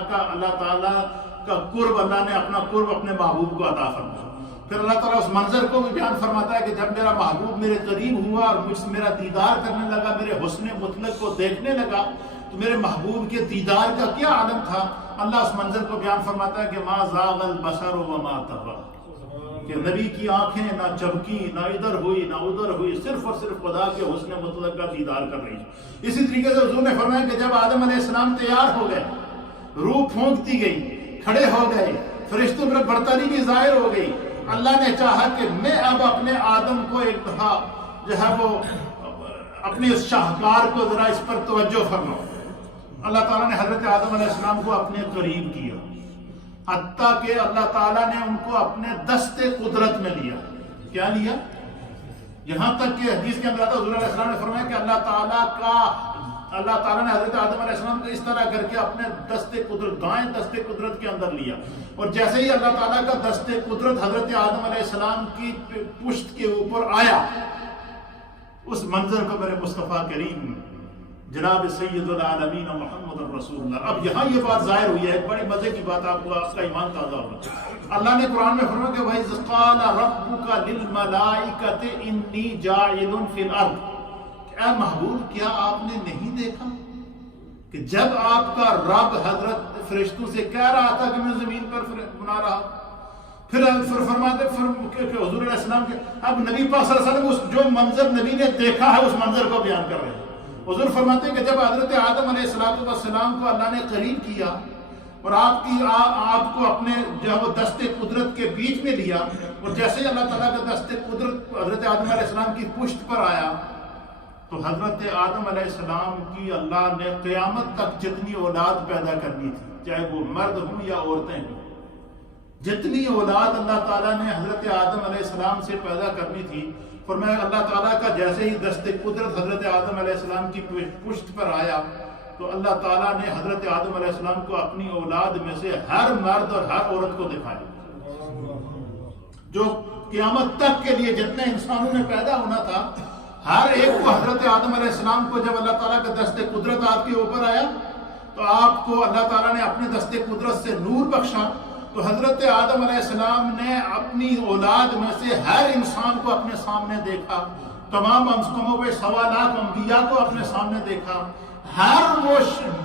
کا قرب، اللہ نے اپنا قرب اپنے محبوب کو عطا فرمایا. پھر اللہ تعالیٰ اس منظر کو بھی بیان فرماتا ہے کہ جب میرا محبوب میرے قریب ہوا اور مجھ سے میرا دیدار کرنے لگا، میرے حسن مطلق کو دیکھنے لگا، تو میرے محبوب کے دیدار کا کیا عالم تھا. اللہ اس منظر کو بیان فرماتا ہے کہ ما زاغ البصر وما طغى، کہ نبی کی آنکھیں نہ چمکی، نہ ادھر ہوئی نہ ادھر ہوئی، صرف اور صرف خدا کے حسن مطلق کا دیدار کر رہی. اسی طریقے سے حضور نے فرمایا کہ جب آدم علیہ السلام تیار ہو گئے، روح پھونک دی گئی، کھڑے ہو گئے، فرشتوں پر برتری بھی ظاہر ہو گئی، اللہ نے چاہا کہ میں اب اپنے آدم کو ایک دفعہ جو ہے وہ اپنے اس شاہکار کو ذرا اس پر توجہ فرماؤ. اللہ تعالیٰ نے حضرت آدم علیہ السلام کو اپنے قریب کیا، حتیٰ کہ اللہ تعالیٰ نے ان کو اپنے دست قدرت میں لیا. کیا لیا؟ یہاں تک کہ حدیث کے اندر آتا ہے حضور علیہ السلام نے فرمایا کہ اللہ تعالیٰ نے حضرت آدم علیہ السلام کو اس طرح کر کے اپنے دست قدرت، دائیں دست قدرت کے اندر لیا، اور جیسے ہی اللہ تعالیٰ کا دست قدرت حضرت آدم علیہ السلام کی پشت کے اوپر آیا، اس منظر کو میرے مصطفیٰ کریم جناب سید العالمین محمد رسول اللہ. اب یہاں یہ بات ظاہر ہوئی ہے، ایک بڑی مزے کی بات، آپ کو آپ کا ایمان تازہ ہوگا. اللہ نے قرآن میں فرمایا کہ وَإِذْ قَالَ رَبُّكَ لِلْمَلَائِكَةِ إِنِّي جَاعِلٌ فِي الْأَرْضِ. اے محبوب، کیا آپ نے نہیں دیکھا کہ جب آپ کا رب حضرت فرشتوں سے کہہ رہا تھا کہ میں زمین پر بنا رہا، پھر فرماتے کہ حضور علیہ السلام کے اب نبی پاک صلی اللہ علیہ وسلم جو منظر نبی نے دیکھا ہے اس منظر کو بیان کر رہے ہیں. حضور فرماتے ہیں کہ جب حضرت آدم علیہ السلام کو اللہ نے قریب کیا اور آپ کو اپنے جو وہ دست قدرت کے بیچ میں لیا، اور جیسے ہی اللہ تعالیٰ کا دست قدرت حضرت آدم علیہ السلام کی پشت پر آیا، تو حضرت آدم علیہ السلام کی اللہ نے قیامت تک جتنی اولاد پیدا کرنی تھی، چاہے وہ مرد ہوں یا عورتیں ہوں، جتنی اولاد اللہ تعالیٰ نے حضرت آدم علیہ السلام سے پیدا کرنی تھی، فرمایا اللہ تعالیٰ کا جیسے ہی دست قدرت حضرت آدم علیہ السلام کی پشت پر آیا، تو اللہ تعالیٰ نے حضرت آدم علیہ السلام کو اپنی اولاد میں سے ہر مرد اور ہر عورت کو دکھایا، جو قیامت تک کے لیے جتنے انسانوں نے پیدا ہونا تھا، ہر ایک کو حضرت آدم علیہ السلام کو جب اللہ تعالیٰ کا دست قدرت آپ کے اوپر آیا تو آپ کو اللہ تعالیٰ نے اپنے دست قدرت سے نور بخشا. تو حضرت آدم علیہ السلام نے اپنی اولاد میں سے ہر انسان کو اپنے سامنے دیکھا، تمام امسکموں پہ 1.25 لاکھ انبیاء کو اپنے سامنے دیکھا، ہر وہ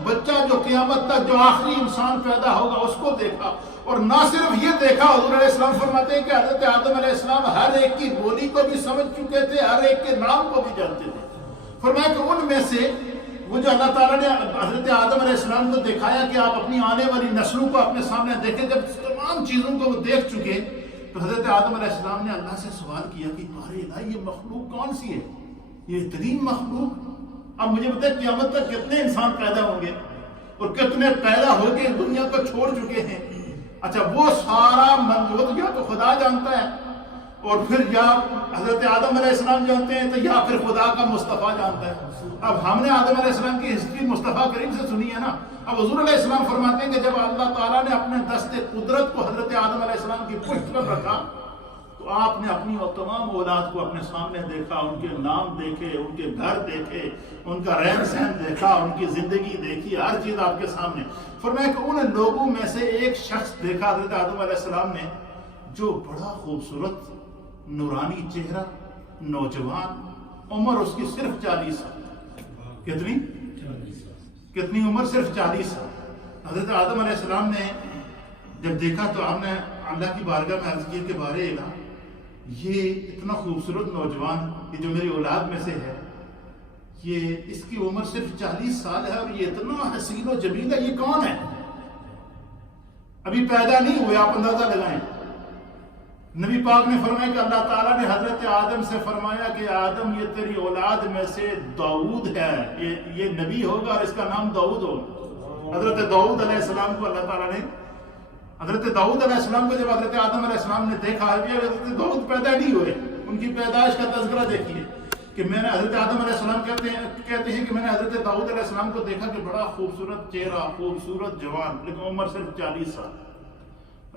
بچہ جو قیامت تک جو آخری انسان پیدا ہوگا اس کو دیکھا. اور نہ صرف یہ دیکھا، حضور علیہ السلام فرماتے ہیں کہ حضرت آدم علیہ السلام ہر ایک کی بولی کو بھی سمجھ چکے تھے، ہر ایک کے نام کو بھی جانتے تھے. فرمایا کہ ان میں سے وہ جو اللہ تعالیٰ نے حضرت آدم علیہ السلام کو دکھایا کہ آپ اپنی آنے والی نسلوں کو اپنے سامنے دیکھیں، جب تمام چیزوں کو وہ دیکھ چکے تو حضرت آدم علیہ السلام نے اللہ سے سوال کیا کہ بارے الہی یہ مخلوق کون سی ہے، یہ اتنی مخلوق، اب مجھے بتائیں قیامت تک کتنے انسان پیدا ہوں گے اور کتنے پیدا ہو کے دنیا کو چھوڑ چکے ہیں. اچھا وہ سارا منظور یا تو خدا جانتا ہے اور پھر یا حضرت آدم علیہ السلام جانتے ہیں، تو یا پھر خدا کا مصطفیٰ جانتا ہے. اب ہم نے آدم علیہ السلام کی ہسٹری مصطفیٰ کریم سے سنی ہے نا. اب حضور علیہ السلام فرماتے ہیں کہ جب اللہ تعالیٰ نے اپنے دست قدرت کو حضرت آدم علیہ السلام کی پشت پر رکھا تو آپ نے اپنی تمام اولاد کو اپنے سامنے دیکھا، ان کے نام دیکھے، ان کے گھر دیکھے، ان کا رہن سہن دیکھا، ان کی زندگی دیکھی، ہر چیز آپ کے سامنے. فرمایا کہ ان لوگوں میں سے ایک شخص دیکھا حضرت آدم علیہ السلام نے جو بڑا خوبصورت نورانی چہرہ، نوجوان، عمر اس کی صرف 40 سال. کتنی عمر؟ صرف 40 سال. حضرت آدم علیہ السلام نے جب دیکھا تو ہم نے اللہ کی بارگاہ میں عرض کیا کہ بارے الہ، یہ اتنا خوبصورت نوجوان، یہ جو میری اولاد میں سے ہے، یہ اس کی عمر صرف 40 سال ہے اور یہ اتنا حسین و جمیل ہے، یہ کون ہے؟ ابھی پیدا نہیں ہوئے، آپ اندازہ لگائیں. نبی پاک نے فرمایا کہ اللہ تعالیٰ نے حضرت آدم سے فرمایا کہ آدم یہ تیری اولاد میں سے داؤد ہے، یہ نبی ہوگا اور اس کا نام داؤد ہوگا. حضرت داؤد علیہ السلام کو اللہ تعالیٰ نے، حضرت داؤد علیہ السلام کو جب حضرت آدم علیہ السلام نے دیکھا ہے، حضرت داؤد پیدا نہیں ہوئے، ان کی پیدائش کا تذکرہ دیکھیے کہ میں نے حضرت آدم علیہ السلام کہتے ہیں کہ میں نے حضرت داؤد علیہ السلام کو دیکھا کہ بڑا خوبصورت چہرہ، خوبصورت جوان، لیکن عمر صرف 40 سال.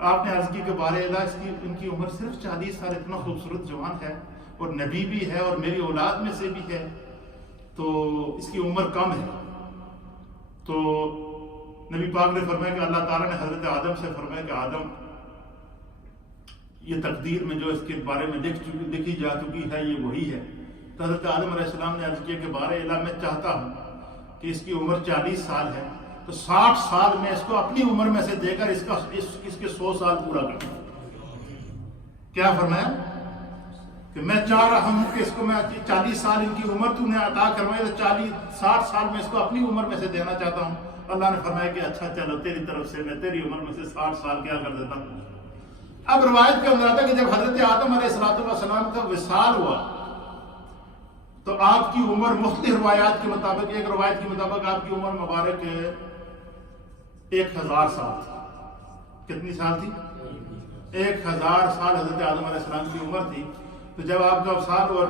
آپ نے عرض کی کہ بارے الہ ان کی عمر صرف 40 سال، اتنا خوبصورت جوان ہے اور نبی بھی ہے اور میری اولاد میں سے بھی ہے، تو اس کی عمر کم ہے. تو نبی پاک نے فرمایا کہ اللہ تعالیٰ نے حضرت آدم سے فرمایا کہ آدم، یہ تقدیر میں جو اس کے بارے میں لکھی جا چکی ہے یہ وہی ہے. تو حضرت آدم علیہ السلام نے عرض کیا کہ بارے الہ میں چاہتا ہوں کہ اس کی عمر 40 سال ہے تو 60 سال میں اس کو اپنی عمر میں سے دے کر اس کے 100 سال پورا کر. کیا فرمایا کہ میں چاہ رہا ہوں کہ اس کو میں 40 سال ان کی عمر تو نے عطا کروائی تو 60 سال میں اس کو اپنی عمر میں سے دینا چاہتا ہوں. اللہ نے فرمایا کہ اچھا چلو تیری طرف سے میں تیری عمر میں سے 60 سال کیا کر دیتا ہوں. اب روایت کے اندر آتا ہے کہ جب حضرت آدم علیہ السلام کا وصال ہوا تو آپ کی عمر مختلف روایات کے مطابق، ایک روایت کے مطابق آپ کی عمر مبارک 1000 سال تھی. کتنی سال تھی؟ 1000 سال حضرت آدم علیہ السلام کی عمر تھی. تو جب آپ کا ابصار اور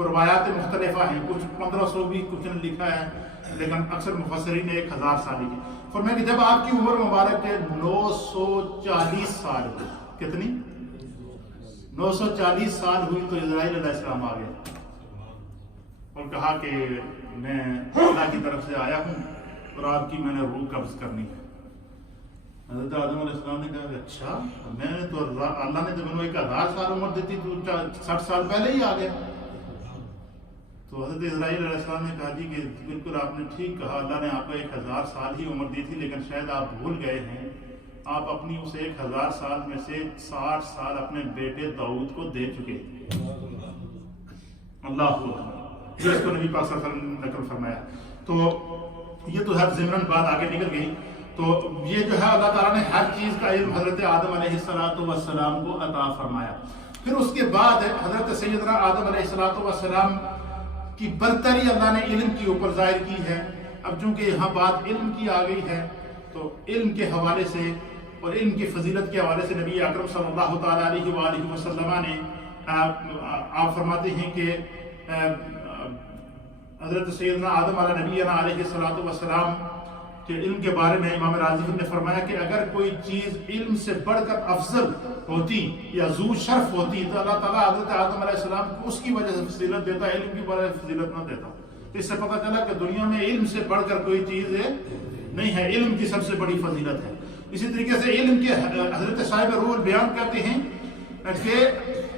روایات مختلفہ ہیں، کچھ 1500 بھی کچھ نے لکھا ہے، لیکن اکثر مفسرین نے 1000 سال لکھی۔ فرمایا کہ جب آپ کی عمر مبارک کے 940 سال ہوئی، کتنی؟ 940 سال ہوئی تو اسرائیل علیہ السلام آ گئے اور کہا کہ میں اللہ کی طرف سے آیا ہوں اور آپ کی میں نے روح قبض کرنی ہے۔ حضرت آدم علیہ السلام نے کہا کہ اچھا، میں نے تو اللہ نے تو میں نے 1000 سال عمر دیتی، تو 60 سال پہلے ہی آ گیا۔ تو حضرت اسرائیل علیہ السلام نے کہا جی کہ بالکل آپ نے ٹھیک کہا، اللہ نے آپ کو 1000 سال ہی عمر دی تھی، لیکن شاید آپ بھول گئے ہیں، آپ اپنی اس 1000 سال میں سے 60 سال اپنے بیٹے داؤد کو دے چکے۔ اللہ اکبر، جو اس کو نبی پاک صلی اللہ علیہ وسلم نے نقل فرمایا۔ تو یہ تو ہر ضمن بات آگے نکل گئی۔ تو یہ جو ہے اللہ تعالیٰ نے ہر چیز کا علم حضرت آدم علیہ السلام کو عطا فرمایا۔ پھر اس کے بعد حضرت سیدنا آدم علیہ السلام کی برتری اللہ نے علم کے اوپر ظاہر کی ہے۔ اب چونکہ یہاں بات علم کی آ گئی ہے تو علم کے حوالے سے اور علم کی فضیلت کے حوالے سے نبی اکرم صلی اللہ تعالیٰ علیہ وآلہ وسلم نے آپ فرماتے ہیں کہ حضرت سیدنا آدم علیہ السلام کے علم کے بارے میں امام راضی نے فرمایا کہ اگر کوئی چیز علم سے بڑھ کر افضل ہوتی یا ذو شرف ہوتی تو اللہ تعالیٰ حضرت آدم علیہ السلام کو اس کی وجہ سے فضیلت دیتا، علم کی وجہ سے فضیلت نہ دیتا۔ اس سے پتہ چلا کہ دنیا میں علم سے بڑھ کر کوئی چیز نہیں ہے، علم کی سب سے بڑی فضیلت ہے۔ اسی طریقے سے علم کے حضرت صاحب روح بیان کرتے ہیں کہ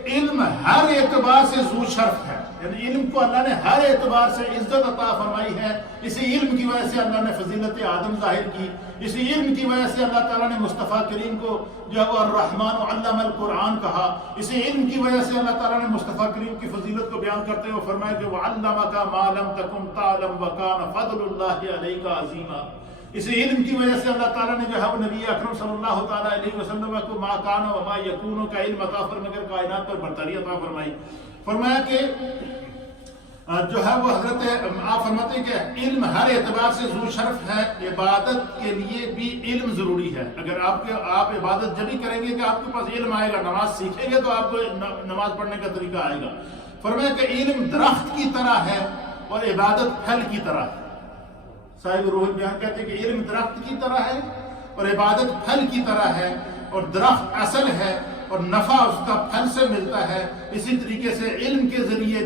علم ہر اعتبار سے ذو شرف ہے، یعنی علم کو اللہ نے ہر اعتبار سے عزت عطا فرمائی ہے۔ اسی علم کی وجہ سے اللہ نے فضیلت آدم ظاہر کی، اسی علم کی وجہ سے اللہ تعالیٰ نے مصطفیٰ کریم کو جو وہ الرحمن علم القرآن کہا، اسی علم کی وجہ سے اللہ تعالیٰ نے مصطفیٰ کریم کی فضیلت کو بیان کرتے ہوئے فرمایا کہ وَعَلَّمَكَ مَا لَمْ تَكُنْ تَعْلَمْ وَكَانَ فَضْلُ اللَّهِ عَلَيْكَ عَظِيمًا۔ اسی علم کی وجہ سے اللہ تعالیٰ نے جو ہے نبی اکرم صلی اللہ تعالیٰ علیہ وسلم کو ما کان و ما یکون کا علم عطا فرما کر کائنات پر برتری عطا فرمائی۔ فرمایا کہ جو ہے وہ حضرت آپ فرماتے ہیں کہ علم ہر اعتبار سے ذو شرف ہے، عبادت کے لیے بھی علم ضروری ہے۔ اگر آپ عبادت جب ہی کریں گے کہ آپ کے پاس علم آئے گا، نماز سیکھیں گے تو آپ کو نماز پڑھنے کا طریقہ آئے گا۔ فرمایا کہ علم درخت کی طرح ہے اور عبادت پھل کی طرح ہے۔ صاحب روح بیان کہتے ہیں کہ علم درخت کی طرح ہے اور عبادت پھل کی طرح ہے، اور درخت اصل ہے اور نفع اس کا پھل سے ملتا ہے۔ اسی طریقے سے علم کے ذریعے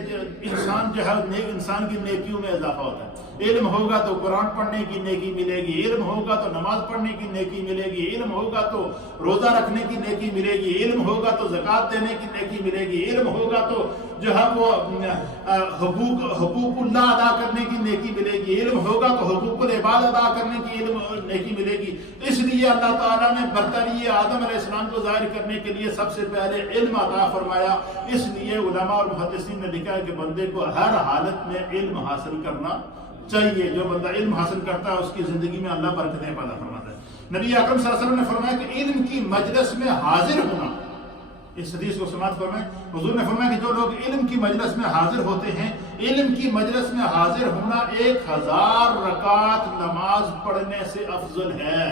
انسان جو ہے انسان کی نیکیوں میں اضافہ ہوتا ہے۔ علم ہوگا تو قرآن پڑھنے کی نیکی ملے گی، علم ہوگا تو نماز پڑھنے کی نیکی ملے گی، علم ہوگا تو روزہ رکھنے کی نیکی ملے گی، علم ہوگا تو زکوٰۃ دینے کی نیکی ملے گی، علم ہوگا تو جو ہے وہ حقوق اللہ ادا کرنے کی نیکی ملے گی، علم ہوگا تو حقوق العباد ادا کرنے کی نیکی ملے گی۔ اس لیے اللہ تعالیٰ نے برتری آدم علیہ السلام کو ظاہر کرنے کے لیے سب سے پہلے علم عطا فرمایا۔ اس لیے علماء اور محدثین نے لکھا ہے کہ بندے کو ہر حالت میں علم حاصل کرنا چاہیے۔ جو بندہ علم حاصل کرتا ہے اس کی زندگی میں اللہ برکتیں پیدا فرماتا ہے۔ نبی اکرم صلی اللہ علیہ وسلم نے فرمایا کہ علم کی مجلس میں حاضر ہونا، اس حدیث کو سماعت فرمائیں، حضور نے فرمایا کہ جو لوگ علم کی مجلس میں حاضر ہوتے ہیں، علم کی مجلس میں حاضر ہونا 1000 رکعت نماز پڑھنے سے افضل ہے۔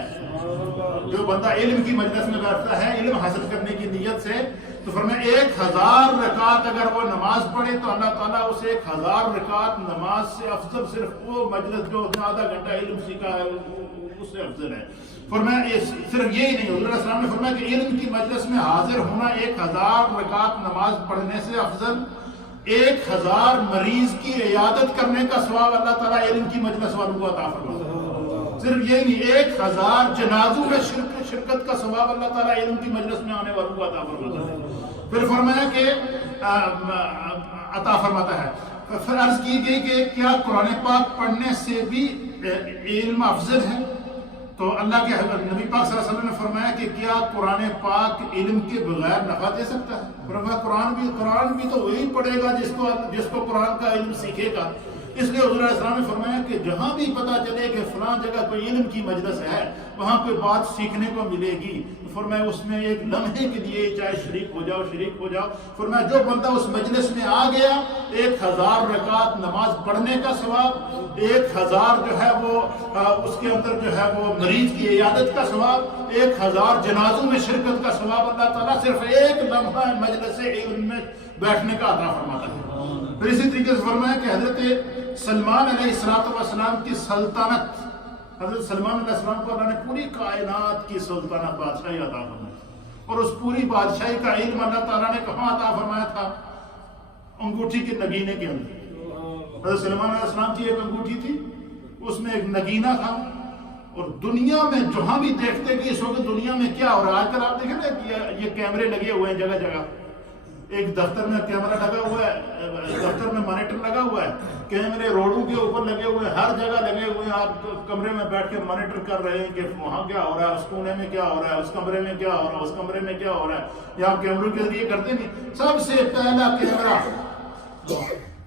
جو بندہ علم کی مجلس میں بیٹھتا ہے علم حاصل کرنے کی نیت سے، تو فرمایا 1000 رکعت اگر وہ نماز پڑھے تو اللہ تعالیٰ اسے 1000 رکعت نماز سے افضل، صرف وہ مجلس جو آدھا گھنٹہ علم سیکھا ہے اس سے افضل ہے۔ فرمایا صرف یہی نہیں، حضور علیہ السلام نے فرمایا کہ علم کی مجلس میں حاضر ہونا 1000 رکعت نماز پڑھنے سے افضل، 1000 مریض کی عیادت کرنے کا ثواب اللہ تعالیٰ علم کی مجلس والوں کو عطا فرماتا ہے۔ صرف یہی نہیں، 1000 جنازوں میں شرکت کا ثواب اللہ تعالیٰ علم کی مجلس میں آنے والوں کو عطا فرماتا ہے۔ پھر فرمایا کہ عطا فرماتا ہے۔ پھر عرض کی گئی کہ کیا قرآن پاک پڑھنے سے بھی علم افضل ہے؟ تو اللہ کے نبی پاک صلی اللہ علیہ وسلم نے فرمایا کہ کیا قرآن پاک علم کے بغیر نفع دے سکتا ہے؟ فرمایا قرآن بھی تو وہی پڑھے گا جس کو قرآن کا علم سیکھے گا۔ اس لیے حضور علیہ السلام نے فرمایا کہ جہاں بھی پتہ چلے کہ فلاں جگہ کوئی علم کی مجلس ہے، وہاں کوئی بات سیکھنے کو ملے گی، فرمایا اس میں ایک لمحے کے لیے چاہے شریک ہو جاؤ۔ فرمایا جو بندہ اس مجلس میں آ گیا 1000 رکعت نماز پڑھنے کا ثواب، 1000 جو ہے وہ اس کے اندر جو ہے وہ مریض کی عیادت کا ثواب، 1000 جنازوں میں شرکت کا ثواب اللہ تعالیٰ صرف ایک لمحہ مجلس علم میں بیٹھنے کا عطا فرماتا ہے۔ پھر اسی طریقے سے فرمایا کہ حضرت سلمان علیہ السلام کی سلطنت، حضرت سلمان علیہ السلام کو اللہ نے پوری کائنات کی سلطنت بادشاہی عطا فرمائی، اور اس پوری بادشاہی کا علم اللہ تعالیٰ نے کہاں عطا فرمایا تھا؟ انگوٹھی کے نگینے کے اندر۔ حضرت سلمان علیہ السلام کی ایک انگوٹھی تھی، اس میں ایک نگینہ تھا، اور دنیا میں جہاں بھی دیکھتے کہ اس وقت دنیا میں کیا ہو رہا ہے، آج کل آپ دیکھیں نا کہ یہ کیمرے لگے ہوئے ہیں جگہ جگہ، ایک دفتر میں کیمرہ لگا ہوا ہے، دفتر میں مانیٹر لگا ہوا ہے، کیمرے روڈوں کے اوپر لگے ہوئے ہیں، ہر جگہ لگے ہوئے ہیں، آپ کمرے میں بیٹھ کے مانیٹر کر رہے ہیں کہ وہاں کیا ہو رہا ہے، اس کونے میں کیا ہو رہا ہے، اس کمرے میں کیا ہو رہا ہے، اس کمرے میں کیا ہو رہا ہے، یہ آپ کیمروں کے ذریعے کرتے نہیں۔ سب سے پہلا کیمرہ،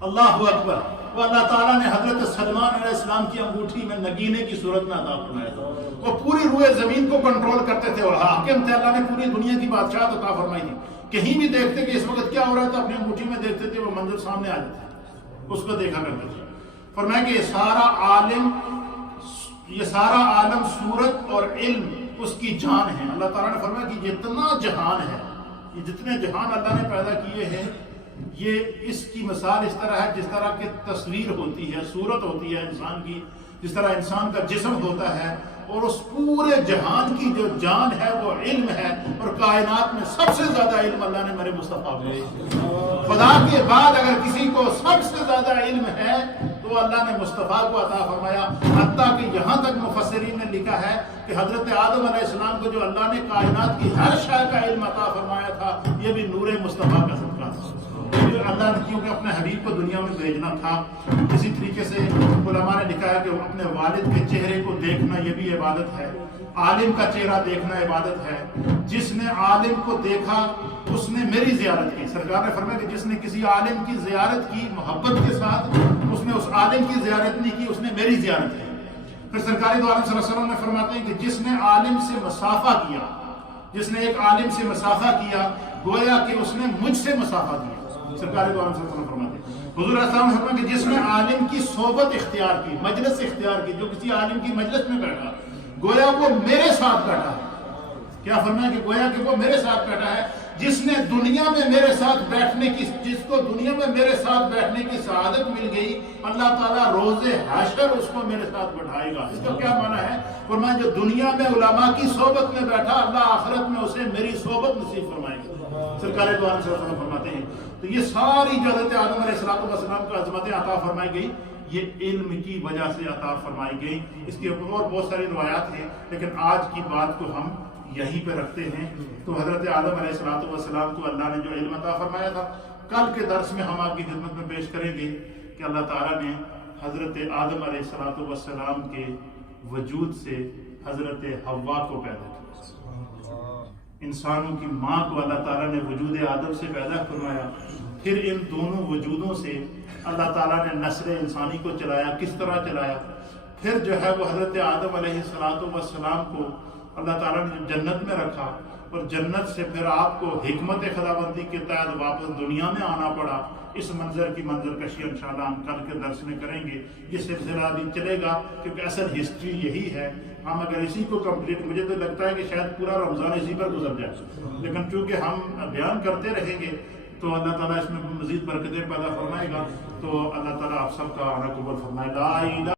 اللہ اکبر، وہ اللہ تعالیٰ نے حضرت سلمان علیہ السلام کی انگوٹھی میں نگینے کی صورت میں عطا فرمایا تھا۔ وہ پوری روئے زمین کو کنٹرول کرتے تھے، اور حاکم تھے، اللہ نے پوری دنیا کی بادشاہت عطا فرمائی تھی۔ کہیں بھی دیکھتے کہ اس وقت کیا ہو رہا تھا، اپنی انگوٹھی میں دیکھتے تھے، وہ منظر سامنے آ جاتا، اس کو دیکھا کرتے تھے۔ فرمایا کہ یہ سارا عالم صورت اور علم اس کی جان ہے۔ اللہ تعالیٰ نے فرمایا کہ جتنا جہان ہے، یہ جتنے جہان اللہ نے پیدا کیے ہیں، یہ اس کی مثال اس طرح ہے جس طرح کی تصویر ہوتی ہے، صورت ہوتی ہے انسان کی، جس طرح انسان کا جسم ہوتا ہے، اور اس پورے جہان کی جو جان ہے وہ علم ہے، اور کائنات میں سب سے زیادہ علم اللہ نے میرے مصطفیٰ کو، خدا کے بعد اگر کسی کو سب سے زیادہ علم ہے تو اللہ نے مصطفیٰ کو عطا فرمایا۔ حتیٰ کہ یہاں تک مفسرین نے لکھا ہے کہ حضرت آدم علیہ السلام کو جو اللہ نے کائنات کی ہر شے کا علم عطا فرمایا تھا، یہ بھی نور مصطفیٰ کا صدقہ تھا۔ اللہ نے کیونکہ اپنے حبیب کو دنیا میں بھیجنا تھا۔ اسی طریقے سے علماء نے لکھا ہے کہ اپنے والد کے چہرے کو دیکھنا یہ بھی عبادت ہے، عالم کا چہرہ دیکھنا عبادت ہے۔ جس نے عالم کو دیکھا اس نے میری زیارت کی۔ سرکار نے فرمایا کہ جس نے کسی عالم کی زیارت کی محبت کے ساتھ، اس نے اس عالم کی زیارت نہیں کی، اس نے میری زیارت کی۔ پھر سرکاری دو عالم صلی اللہ علیہ وسلم نے فرماتے ہیں کہ جس نے عالم سے مسافہ کیا، جس نے ایک عالم سے مسافہ کیا، گویا کہ اس نے مجھ سے مسافہ کیا۔ سرکاری دو عالم صلی اللہ علیہ وسلم فرماتے ہیں، حضور علیہ السلام نے فرمایا کہ جس نے عالم کی صحبت اختیار کی، مجلس اختیار کی، جو کسی عالم کی مجلس میں بیٹھا، گویا وہ میرے ساتھ بیٹھا ہے۔ کیا فرمایا کہ گویا کہ وہ میرے ساتھ بیٹھا ہے۔ جس نے دنیا میں میرے ساتھ بیٹھنے کی، جس کو دنیا میں میرے ساتھ بیٹھنے کی سعادت مل گئی، اللہ تعالیٰ روز حشر اس کو میرے ساتھ بٹھائے گا۔ اس کا کیا معنی ہے؟ فرمایا جو دنیا میں علماء کی صحبت میں بیٹھا، اللہ آخرت میں اسے میری صحبت نصیب فرمائے گا۔ سرکار دو عالم صلی اللہ علیہ وسلم فرماتے ہیں تو یہ ساری جو حضرت آدم علیہ السلام کو عظمتیں عطا فرمائی گئی، یہ علم کی وجہ سے عطا فرمائی گئی۔ اس کے اوپر اور بہت ساری روایات ہیں، لیکن آج کی بات کو ہم یہیں پہ رکھتے ہیں۔ تو حضرت آدم علیہ السلام کو اللہ نے جو علم عطا فرمایا تھا، کل کے درس میں ہم آپ کی خدمت میں پیش کریں گے کہ اللہ تعالیٰ نے حضرت آدم علیہ السلام کے وجود سے حضرت حوا کو پیدا کیا۔ انسانوں کی ماں کو اللہ تعالیٰ نے وجود آدم سے پیدا فرمایا، پھر ان دونوں وجودوں سے اللہ تعالیٰ نے نسل انسانی کو چلایا۔ کس طرح چلایا؟ پھر جو ہے وہ حضرت آدم علیہ السلام کو اللہ تعالیٰ نے جنت میں رکھا، اور جنت سے پھر آپ کو حکمت خداوندی کے تحت واپس دنیا میں آنا پڑا۔ اس منظر کی منظر کشی انشاءاللہ ہم کل کے درس میں کریں گے۔ یہ سلسلہ بھی چلے گا کیونکہ اصل ہسٹری یہی ہے۔ ہم اگر اسی کو کمپلیٹ، مجھے تو لگتا ہے کہ شاید پورا رمضان اسی پر گزر جائے، لیکن چونکہ ہم بیان کرتے رہیں گے تو اللہ تعالیٰ اس میں مزید برکتیں پیدا فرمائے گا۔ تو اللہ تعالیٰ آپ سب کا آنا قبول فرمائے۔ لا الہ